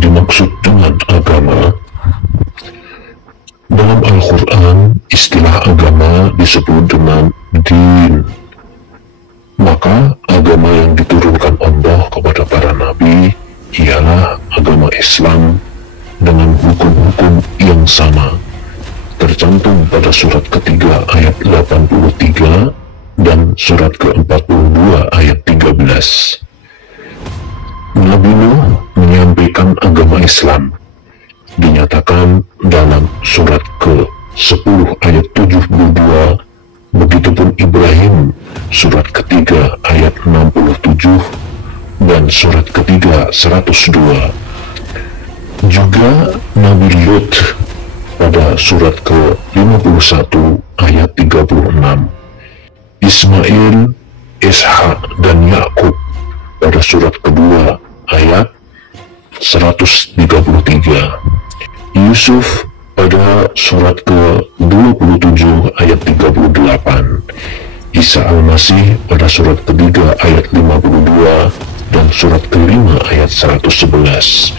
dimaksud dengan agama? Dalam Al-Quran, istilah agama disebut dengan din. Maka agama yang diturunkan Allah kepada para nabi ialah agama Islam dengan hukum-hukum yang sama, tercantum pada surat ketiga ayat 83 dan surat ke-42 ayat 13. Nabi Nuh menyampaikan agama Islam, dinyatakan dalam surat ke-10 ayat 72, begitupun Ibrahim surat ketiga ayat 67 dan surat ketiga 102. Juga Nabi Lut pada surat ke-51 ayat 36. Ismail, Ishak dan Yakub pada surat kedua ayat 133. Yusuf pada surat ke-27 ayat 38. Isa Al-Masih pada surat ketiga ayat 52 dan surat kelima ayat 111.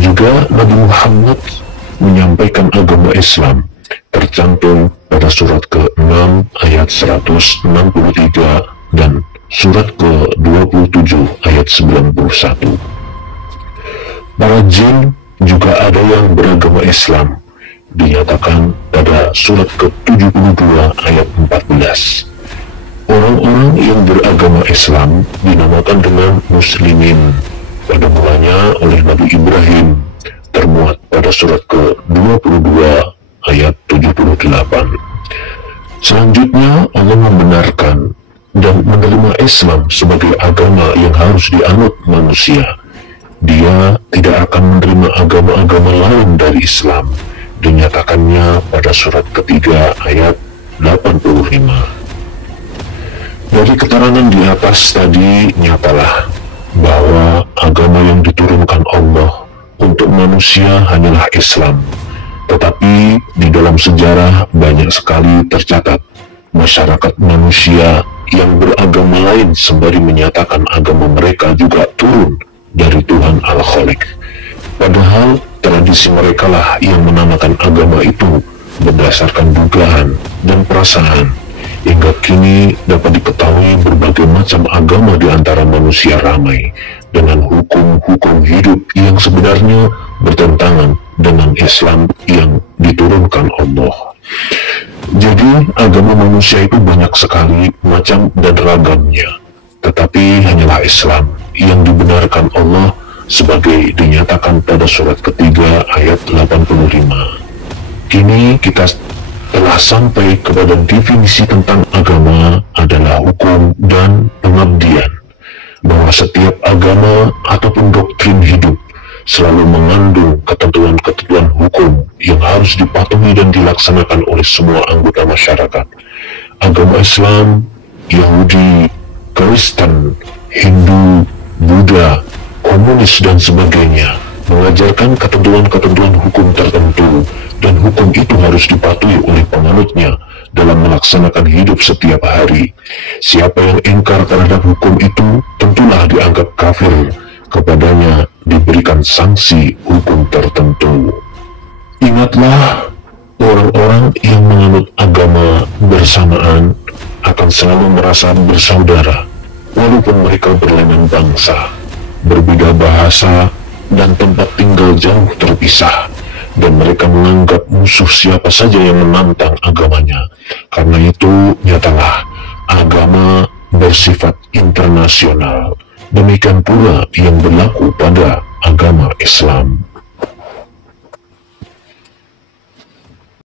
Juga Nabi Muhammad menyampaikan agama Islam, tercantum pada surat ke-6 ayat 163 dan surat ke-27 ayat 91. Para jin juga ada yang beragama Islam, dinyatakan pada surat ke-72 ayat 14. Orang-orang yang beragama Islam dinamakan dengan muslimin, pada mulanya oleh Nabi Ibrahim, termuat pada surat ke-22 ayat 78. Selanjutnya Allah membenarkan dan menerima Islam sebagai agama yang harus dianut manusia. Dia tidak akan menerima agama-agama lain dari Islam, dinyatakannya pada surat ketiga ayat 85. Dari keterangan di atas tadi nyatalah bahwa agama yang diturunkan Allah untuk manusia hanyalah Islam. Tetapi di dalam sejarah banyak sekali tercatat masyarakat manusia yang beragama lain sembari menyatakan agama mereka juga turun dari Tuhan Al-Khaliq. Padahal tradisi mereka lah yang menamakan agama itu berdasarkan dugaan dan perasaan. Hingga kini dapat diketahui berbagai macam agama di antara manusia ramai dengan hukum-hukum hidup yang sebenarnya bertentangan dengan Islam yang diturunkan Allah. Jadi agama manusia itu banyak sekali macam dan ragamnya, tetapi hanyalah Islam yang dibenarkan Allah sebagai dinyatakan pada surat ketiga ayat 85. Kini kita telah sampai kepada definisi tentang agama adalah hukum dan pengabdian, bahwa setiap agama ataupun doktrin hidup selalu mengandung ketentuan-ketentuan hukum yang harus dipatuhi dan dilaksanakan oleh semua anggota masyarakat. Agama Islam, Yahudi, Kristen, Hindu, Buddha, komunis dan sebagainya mengajarkan ketentuan-ketentuan hukum tertentu, dan hukum itu harus dipatuhi oleh penganutnya dalam melaksanakan hidup setiap hari. Siapa yang ingkar terhadap hukum itu tentulah dianggap kafir, kepadanya diberikan sanksi hukum tertentu. Ingatlah, orang-orang yang menganut agama bersamaan akan selalu merasa bersaudara, walaupun mereka berlainan bangsa, berbeda bahasa, dan tempat tinggal jauh terpisah, dan mereka menganggap musuh siapa saja yang menantang agamanya. Karena itu, nyatalah, agama bersifat internasional. Demikian pula yang berlaku pada agama Islam.